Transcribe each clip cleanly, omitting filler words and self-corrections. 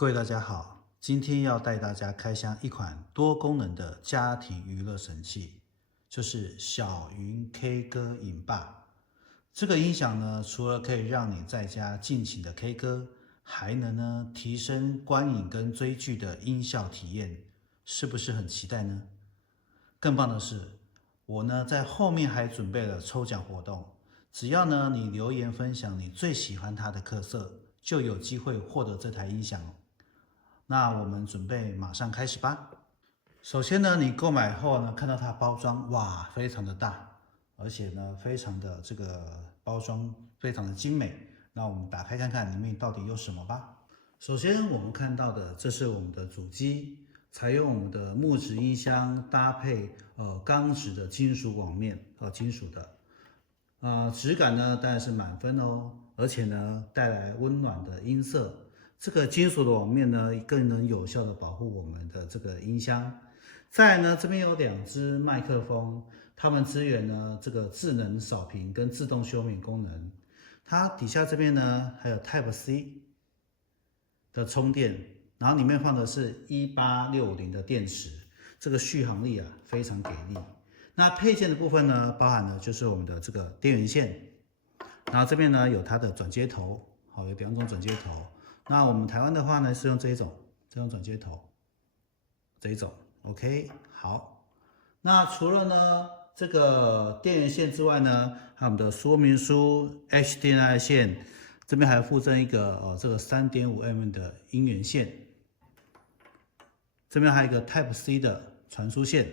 各位大家好，今天要带大家开箱一款多功能的家庭娱乐神器，就是小云 K 歌影霸。这个音响呢，除了可以让你在家尽情的 K 歌，还能提升观影跟追剧的音效体验，是不是很期待呢？更棒的是，我在后面还准备了抽奖活动，只要你留言分享你最喜欢它的特色，就有机会获得这台音响。那我们准备马上开始吧。首先你购买后看到它的包装，哇，非常的大，而且非常的这个包装非常的精美。那我们打开看看里面到底有什么吧。首先我们看到的，这是我们的主机，采用我们的木质音箱搭配钢质的金属网面，金属的，质感当然是满分哦，而且带来温暖的音色。这个金属的网面更能有效的保护我们的这个音箱。再来这边有2只麦克风，它们支援这个智能扫屏跟自动休眠功能。它底下这边还有 Type C 的充电，然后里面放的是18650的电池，这个续航力非常给力。那配件的部分包含了就是我们的这个电源线，然后这边有它的转接头，好，有2种转接头。那我们台湾的话是用这种转接头，这一种 OK 好。那除了这个电源线之外还有我们的说明书 HDMI 线，这边还附赠一个这个 3.5mm 的音源线，这边还有一个 Type C 的传输线，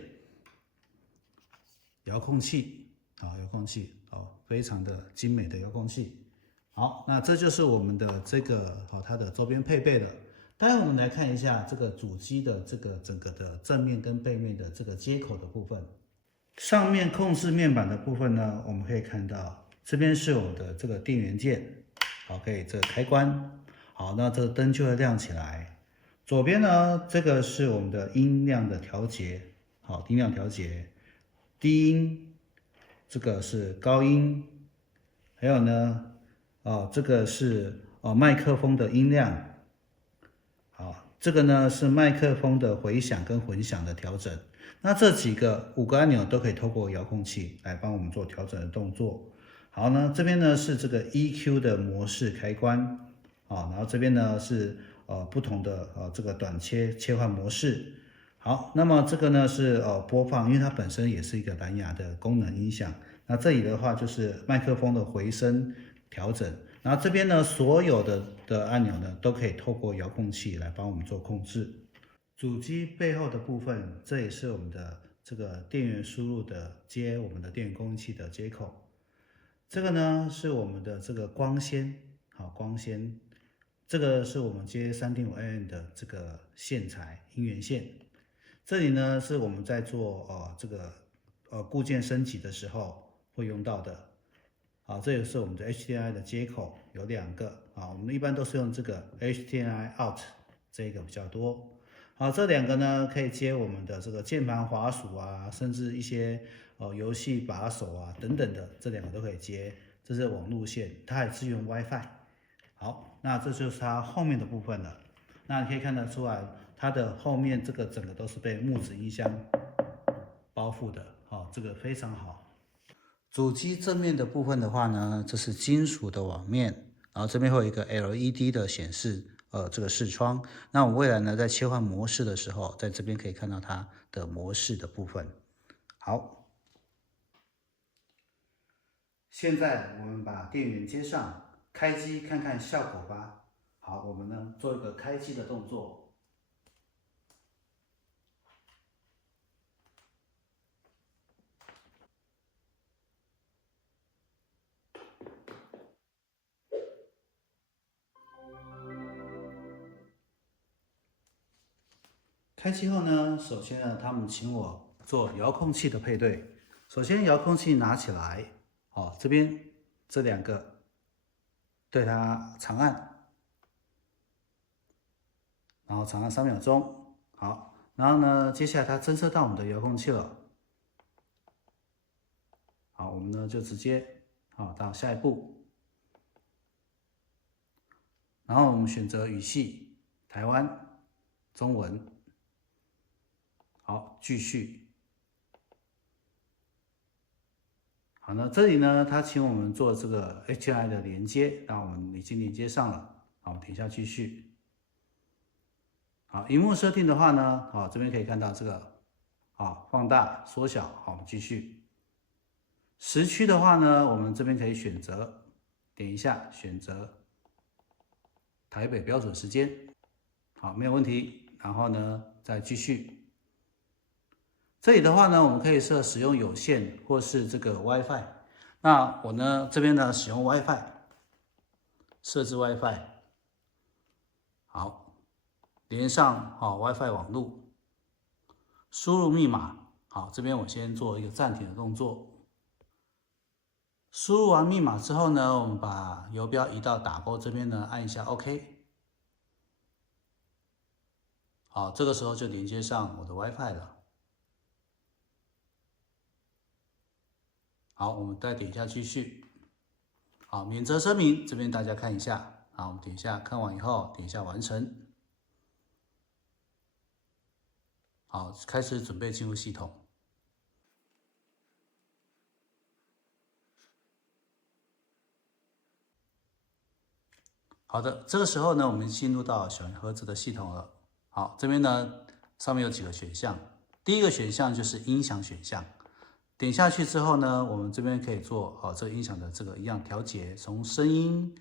遥控器，遥控器非常的精美的遥控器。好，那这就是我们的这个它的周边配备了。当然我们来看一下这个主机的这个整个的正面跟背面的这个接口的部分。上面控制面板的部分我们可以看到这边是我们的这个电源键，好，可以这个开关，好，那这个灯就会亮起来。左边这个是我们的音量的调节，好，音量调节，低音，这个是高音，还有这个是麦克风的音量，好，这个是麦克风的回响跟混响的调整。那这5个按钮都可以透过遥控器来帮我们做调整的动作。好，这边是这个 EQ 的模式开关，然后这边是不同的这个短切换模式。好，那么这个是播放，因为它本身也是一个蓝牙的功能音响。那这里的话就是麦克风的回声调整，然后这边所有的按钮都可以透过遥控器来帮我们做控制。主机背后的部分，这也是我们的这个电源输入的接我们的电源供应器的接口。这个是我们的这个光纤，好，光纤，这个是我们接 3.5mm 的这个线材音源线。这里是我们在做这个固件升级的时候会用到的。好，这也是我们的 HDMI 的接口，有2个啊，我们一般都是用这个 HDMI out 这个比较多。好，这2个可以接我们的这个键盘、滑鼠啊，甚至一些游戏把手啊等等的，这2个都可以接。这是网路线，它还支援 WiFi。好，那这就是它后面的部分了。那你可以看得出来，它的后面这个整个都是被木质音箱包覆的，好，这个非常好。主机正面的部分的话这是金属的网面，然后这边会有一个 LED 的显示，这个视窗。那我未来在切换模式的时候，在这边可以看到它的模式的部分。好，现在我们把电源接上，开机看看效果吧。好，我们做一个开机的动作。开机后首先他们请我做遥控器的配对。首先遥控器拿起来，好，这边这2个对它长按，然后长按3秒钟，好，然后接下来它侦测到我们的遥控器了，好，我们就直接到下一步，然后我们选择语系，台湾，中文。好，继续。好，那这里呢，他请我们做这个 HI 的连接，那我们已经连接上了。好，点一下继续。好，萤幕设定的话呢，好，这边可以看到这个，好，放大、缩小。好，我们继续。时区的话呢，我们这边可以选择，点一下选择台北标准时间。好，没有问题。然后呢，再继续。这里的话呢，我们可以使用有线或是这个 WiFi。那我呢这边呢使用 WiFi， 设置 WiFi。好，连上WiFi 网络，输入密码。好，这边我先做一个暂停的动作。输入完密码之后呢，我们把游标移到打勾这边呢，按一下 OK。好，这个时候就连接上我的 WiFi 了。好，我们再点一下继续。好，免责声明这边大家看一下。好，我们点一下，看完以后点一下完成。好，开始准备进入系统。好的，这个时候呢，我们进入到小盒子的系统了。好，这边呢上面有几个选项，第一个选项就是音响选项。点下去之后呢，我们这边可以做这个音响的这个一样调节，从声音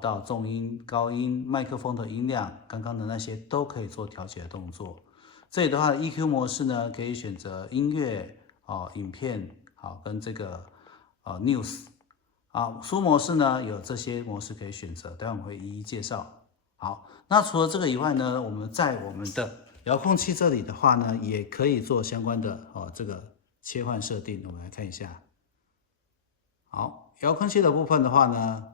到重音、高音、麦克风的音量，刚刚的那些都可以做调节的动作。这里的话 ，EQ 模式呢可以选择音乐、影片、跟这个news。书模式呢有这些模式可以选择，待会我们会一一介绍。好，那除了这个以外呢，我们在我们的遥控器这里的话呢，也可以做相关的这个切换设定。我们来看一下。好，遥控器的部分的话呢，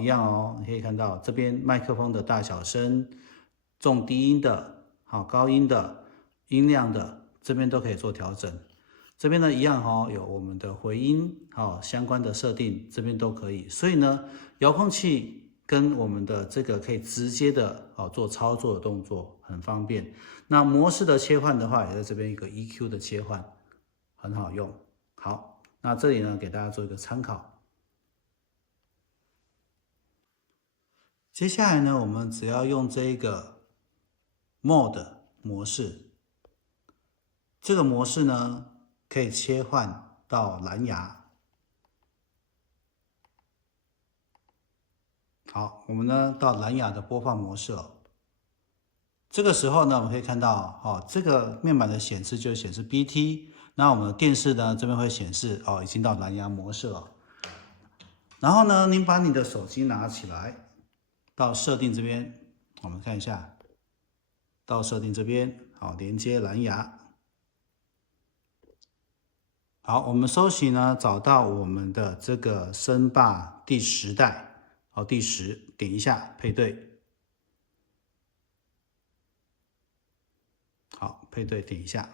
一样你可以看到这边麦克风的大小声、重低音的、高音的、音量的，这边都可以做调整。这边呢一样有我们的回音相关的设定，这边都可以。所以呢，遥控器跟我们的这个可以直接的做操作的动作，很方便。那模式的切换的话，也在这边一个 EQ 的切换，很好用。好，那这里呢给大家做一个参考。接下来呢，我们只要用这个 Mode 模式，这个模式呢可以切换到蓝牙。好，我们呢到蓝牙的播放模式了。这个时候呢，我们可以看到，这个面板的显示就显示 BT， 那我们的电视呢这边会显示已经到蓝牙模式了。然后呢，您把你的手机拿起来，到设定这边，我们看一下，到设定这边，连接蓝牙。好，我们搜寻呢，找到我们的这个声霸第10代，第10，点一下配对。好，配对，点一下。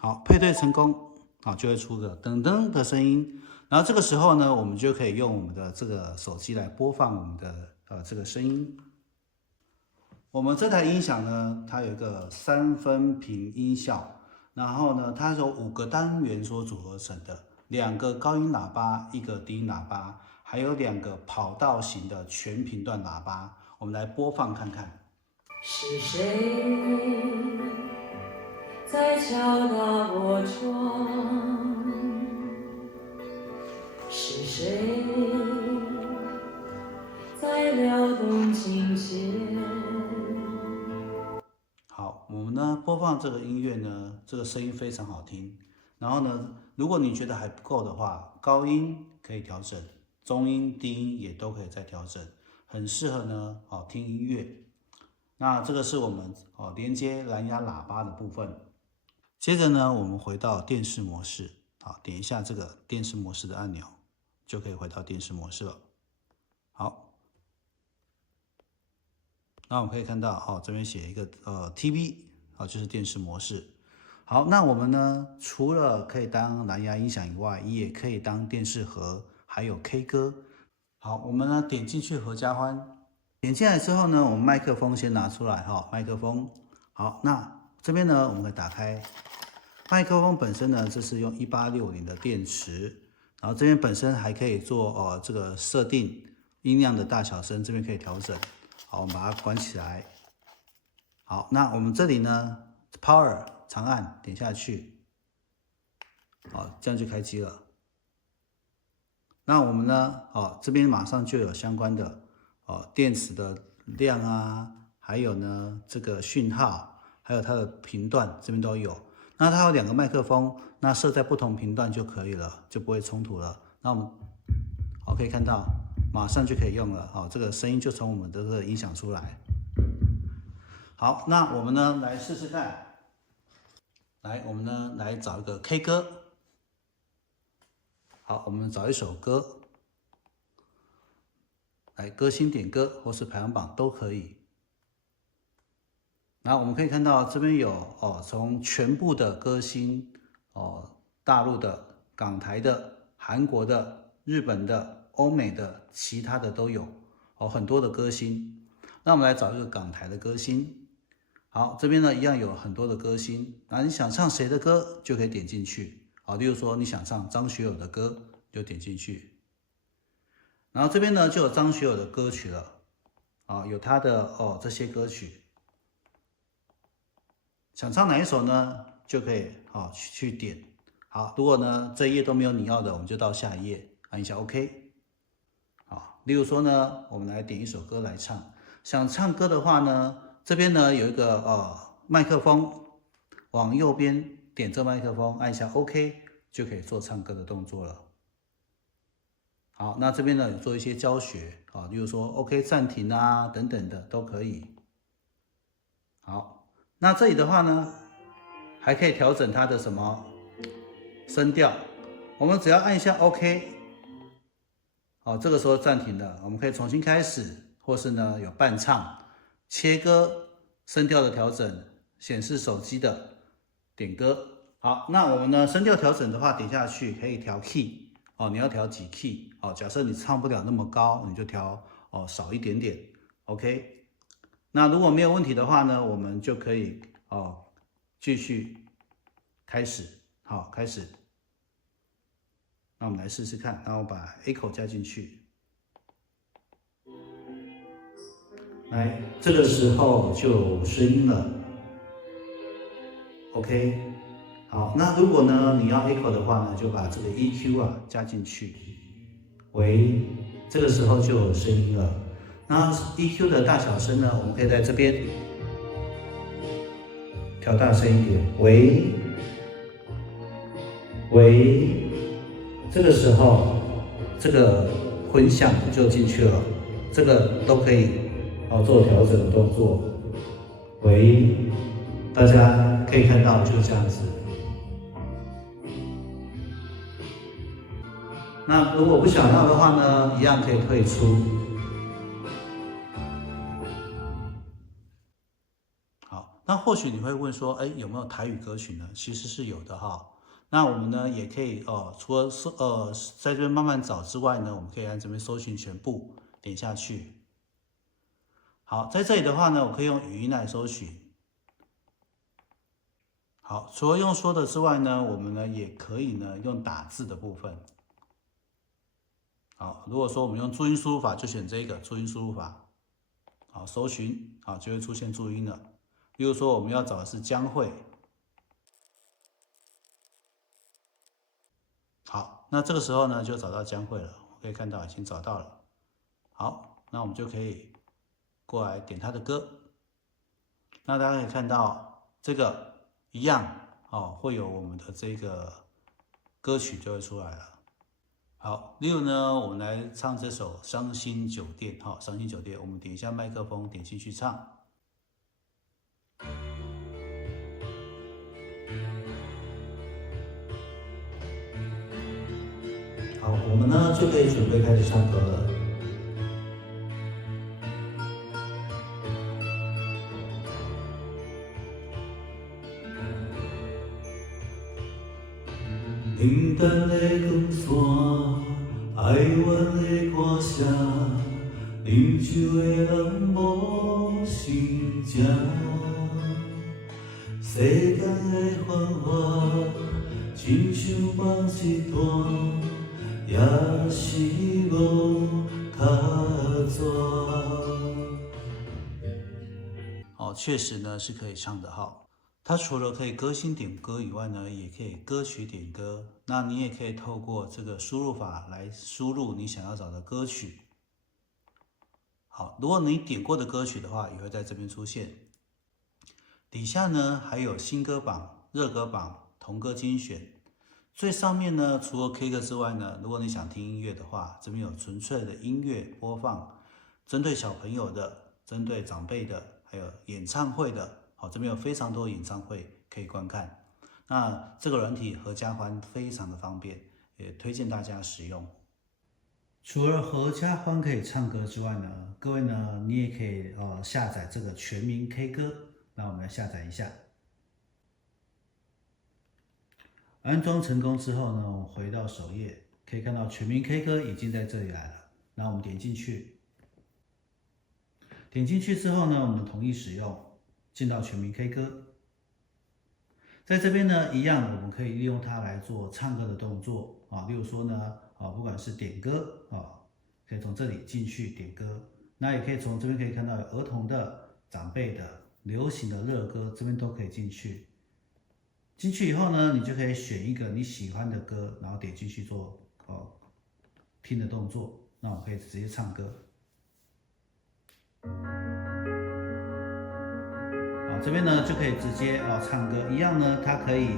好，配对成功，就会出个噔噔的声音。然后这个时候呢，我们就可以用我们的这个手机来播放我们的这个声音。我们这台音响呢，它有一个3分频音效，然后呢，它是由5个单元所组合成的，2个高音喇叭，1个低音喇叭，还有2个跑道型的全频段喇叭。我们来播放看看。是谁在敲打我窗？是谁在撩动琴弦？好，我们呢播放这个音乐呢，这个声音非常好听。然后呢，如果你觉得还不够的话，高音可以调整，中音、低音也都可以再调整，很适合呢听音乐。那这个是我们连接蓝牙喇叭的部分。接着呢，我们回到电视模式，点一下这个电视模式的按钮，就可以回到电视模式了。好，那我们可以看到这边写一个TV，就是电视模式。好，那我们呢，除了可以当蓝牙音响以外，也可以当电视盒，还有 K 歌。好，我们呢点进去合家欢。点进来之后呢，我们麦克风先拿出来哈，麦克风。好，那这边呢，我们会打开麦克风本身呢，这是用1860的电池，然后这边本身还可以做这个设定音量的大小声，这边可以调整。好，我们把它关起来。好，那我们这里呢 ，Power 长按点下去，好，这样就开机了。那我们呢，这边马上就有相关的电池的量啊，还有呢这个讯号，还有它的频段这边都有。那它有2个麦克风，那设在不同频段就可以了，就不会冲突了。那我们可以看到，马上就可以用了，这个声音就从我们的这个音响出来。好，那我们呢来试试看，我们呢来找一个 K 歌。好，我们找一首歌，来歌星点歌或是排行榜都可以。然后我们可以看到这边有从全部的歌星大陆的、港台的、韩国的、日本的、欧美的，其他的都有很多的歌星。那我们来找一个港台的歌星。好，这边呢一样有很多的歌星，那你想唱谁的歌就可以点进去。例如说你想唱张学友的歌，就点进去。然后这边呢就有张学友的歌曲了，有他的这些歌曲。想唱哪一首呢，就可以去点。好，如果呢这一页都没有你要的，我们就到下一页，按一下 OK。好，例如说呢，我们来点一首歌来唱。想唱歌的话呢，这边呢有一个麦克风，往右边点这麦克风，按一下 OK， 就可以做唱歌的动作了。好，那这边呢有做一些教学例如说 OK 暂停啊等等的都可以。好，那这里的话呢，还可以调整它的什么声调。我们只要按一下 OK， 这个时候暂停了，我们可以重新开始，或是呢有伴唱、切歌、声调的调整、显示手机的点歌。好，那我们呢声调调整的话，点下去可以调 key 你要调几 key 假设你唱不了那么高，你就调少一点点 OK。那如果没有问题的话呢，我们就可以继续开始。好，开始。那我们来试试看，然后把 echo 加进去。来，这个时候就有声音了。OK， 好，那如果呢你要 echo 的话呢，就把这个 EQ 加进去。喂，这个时候就有声音了。那 EQ 的大小声呢，我们可以在这边调大声一点。喂，喂，这个时候这个混响就进去了，这个都可以做调整的动作。喂，大家可以看到就是这样子。那如果不想要的话呢，一样可以退出。好，那或许你会问说，有没有台语歌曲呢？其实是有的哈。那我们呢也可以除了在这边慢慢找之外呢，我们可以按这边搜寻全部，点下去。好，在这里的话呢，我可以用语音来搜寻。好，除了用说的之外呢，我们呢也可以呢用打字的部分。好，如果说我们用注音输入法，就选这个注音输入法。好，搜寻，好，就会出现注音了。例如说我们要找的是江蕙。好，那这个时候呢就找到江蕙了，我可以看到已经找到了。好，那我们就可以过来点她的歌。那大家可以看到这个一样会有我们的这个歌曲就会出来了。好，例如呢，我们来唱这首《伤心酒店》。好，《伤心酒店》，我们点一下麦克风，点进去唱。好，我们呢就可以准备开始唱歌了。冷淡的光线，哀怨的歌声，啉酒的人无成正，世间的繁华，亲像梦一段，也是无卡纸。确实呢是可以唱的哈。它除了可以歌星点歌以外呢，也可以歌曲点歌。那你也可以透过这个输入法来输入你想要找的歌曲。好，如果你点过的歌曲的话，也会在这边出现。底下呢还有新歌榜、热歌榜、童歌精选。最上面呢，除了 K 歌之外呢，如果你想听音乐的话，这边有纯粹的音乐播放，针对小朋友的、针对长辈的，还有演唱会的。好，这边有非常多演唱会可以观看。那这个软体合家欢非常的方便，也推荐大家使用。除了合家欢可以唱歌之外呢，各位呢，你也可以下载这个全民 K 歌。那我们来下载一下。安装成功之后呢，我们回到首页，可以看到全民 K 歌已经在这里来了。那我们点进去，点进去之后呢，我们同意使用，进到全民 K 歌。在这边呢，一样我们可以利用它来做唱歌的动作啊，例如说呢，不管是点歌啊，可以从这里进去点歌，那也可以从这边可以看到有儿童的、长辈的、流行的热歌，这边都可以进去。进去以后呢，你就可以选一个你喜欢的歌，然后点进去做听的动作。那我可以直接唱歌。这边呢就可以直接唱歌，一样呢，它可以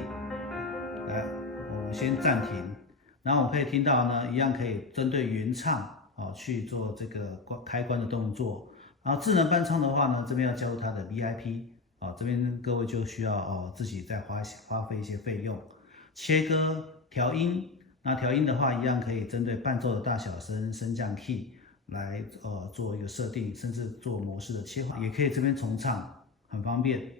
来，我们先暂停，然后我可以听到呢，一样可以针对原唱去做这个开关的动作。然后智能伴唱的话呢，这边要加入它的 VIP 这边各位就需要自己再花费一些费用。切歌调音，那调音的话一样可以针对伴奏的大小声、升降 key 来做一个设定，甚至做模式的切换，也可以这边重唱。很方便。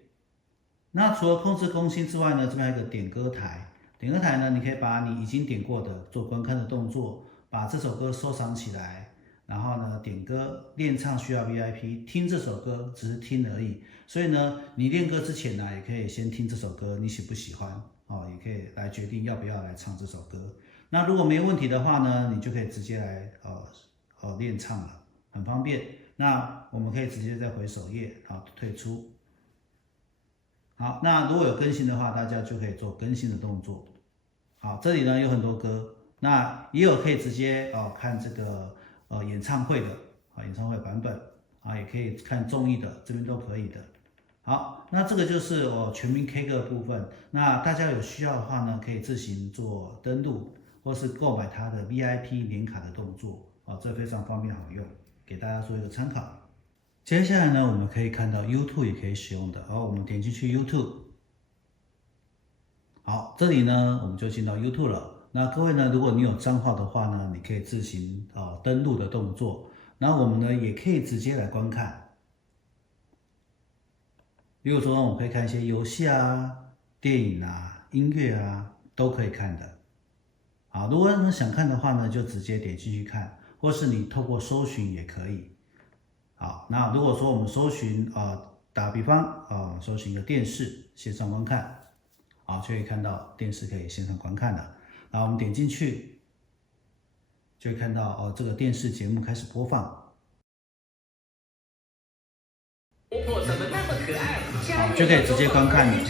那除了控制更新之外呢，这边还有一个点歌台。点歌台呢，你可以把你已经点过的做观看的动作，把这首歌收藏起来，然后呢点歌练唱需要 VIP， 听这首歌只是听而已。所以呢，你练歌之前呢，也可以先听这首歌，你喜不喜欢也可以来决定要不要来唱这首歌。那如果没问题的话呢，你就可以直接来练唱了，很方便。那我们可以直接再回首页退出。好，那如果有更新的话，大家就可以做更新的动作。好，这里呢有很多歌，那也有可以直接看这个演唱会的演唱会版本也可以看综艺的，这边都可以的。好，那这个就是全民 K 歌的部分。那大家有需要的话呢，可以自行做登录，或是购买它的 VIP 年卡的动作这非常方便好用，给大家做一个参考。接下来呢，我们可以看到 YouTube 也可以使用的，然后我们点进去 YouTube， 好，这里呢我们就进到 YouTube 了。那各位呢，如果你有账号的话呢，你可以自行登录的动作。那我们呢也可以直接来观看，例如说我们可以看一些游戏电影音乐都可以看的。好，如果你想看的话呢，就直接点进去看，或是你透过搜寻也可以。好，那如果说我们搜寻打比方搜寻一个电视线上观看，就可以看到电视可以线上观看了。然后我们点进去，就会看到这个电视节目开始播放。怎么那么可爱？就可以直接观看了。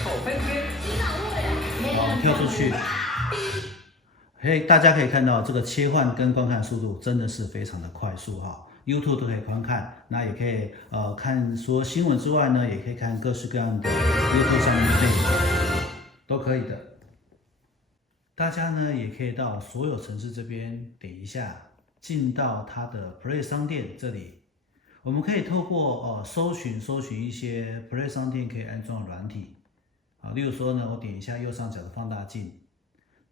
好，跳出去。大家可以看到这个切换跟观看速度真的是非常的快速YouTube 都可以观看，那也可以看除了新闻之外呢，也可以看各式各样的 YouTube 上面的内容，都可以的。大家呢也可以到所有城市这边点一下，进到它的 Play 商店这里，我们可以透过搜寻一些 Play 商店可以安装的软体例如说呢，我点一下右上角的放大镜，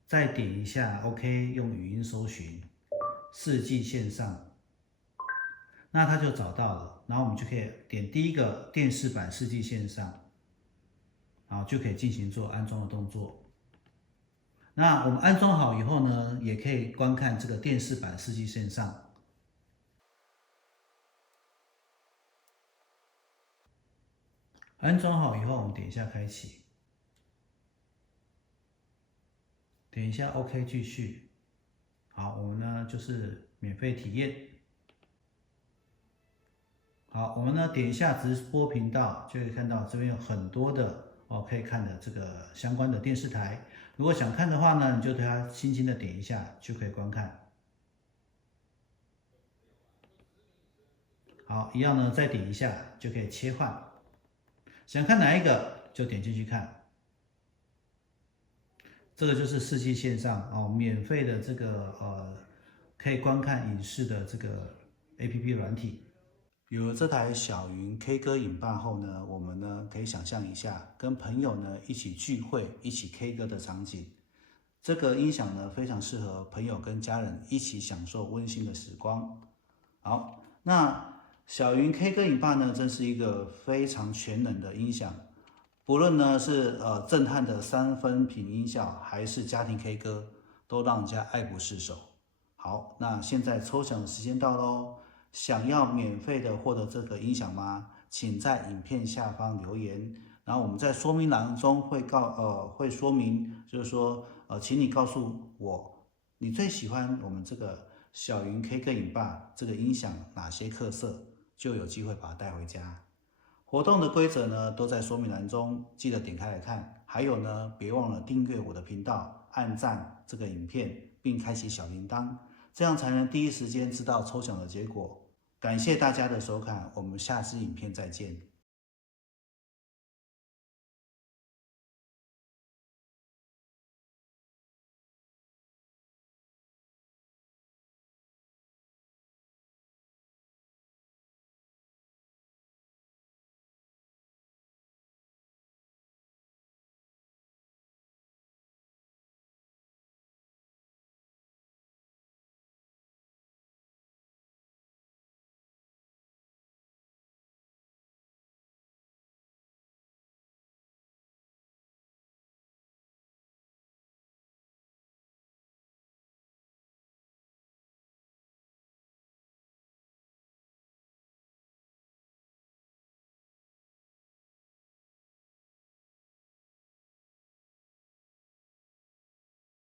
再点一下 OK， 用语音搜寻4G 线上，那它就找到了，然后我们就可以点第一个电视版4G 线上，然后就可以进行做安装的动作。那我们安装好以后呢，也可以观看这个电视版4G 线上。安装好以后，我们点一下开启，点一下 OK 继续。好，我们呢就是免费体验。好，我们呢点一下直播频道，就可以看到这边有很多的可以看的这个相关的电视台。如果想看的话呢，你就对它轻轻的点一下，就可以观看。好，一样呢，再点一下就可以切换，想看哪一个就点进去看。这个就是4G线上免费的这个可以观看影视的这个 APP 软体。有了这台小云 K 歌影霸后呢，我们呢可以想象一下，跟朋友呢一起聚会、一起 K 歌的场景。这个音响呢非常适合朋友跟家人一起享受温馨的时光。好，那小云 K 歌影霸呢，真是一个非常全能的音响，不论呢是震撼的3分品音效，还是家庭 K 歌，都让人家爱不释手。好，那现在抽奖的时间到喽。想要免费的获得这个音响吗？请在影片下方留言，然后我们在说明栏中会说明，就是说请你告诉我你最喜欢我们这个小云 K 歌影霸这个音响哪些特色，就有机会把它带回家。活动的规则呢都在说明栏中，记得点开来看。还有呢，别忘了订阅我的频道，按赞这个影片，并开启小铃铛，这样才能第一时间知道抽奖的结果。感谢大家的收看，我们下支影片再见。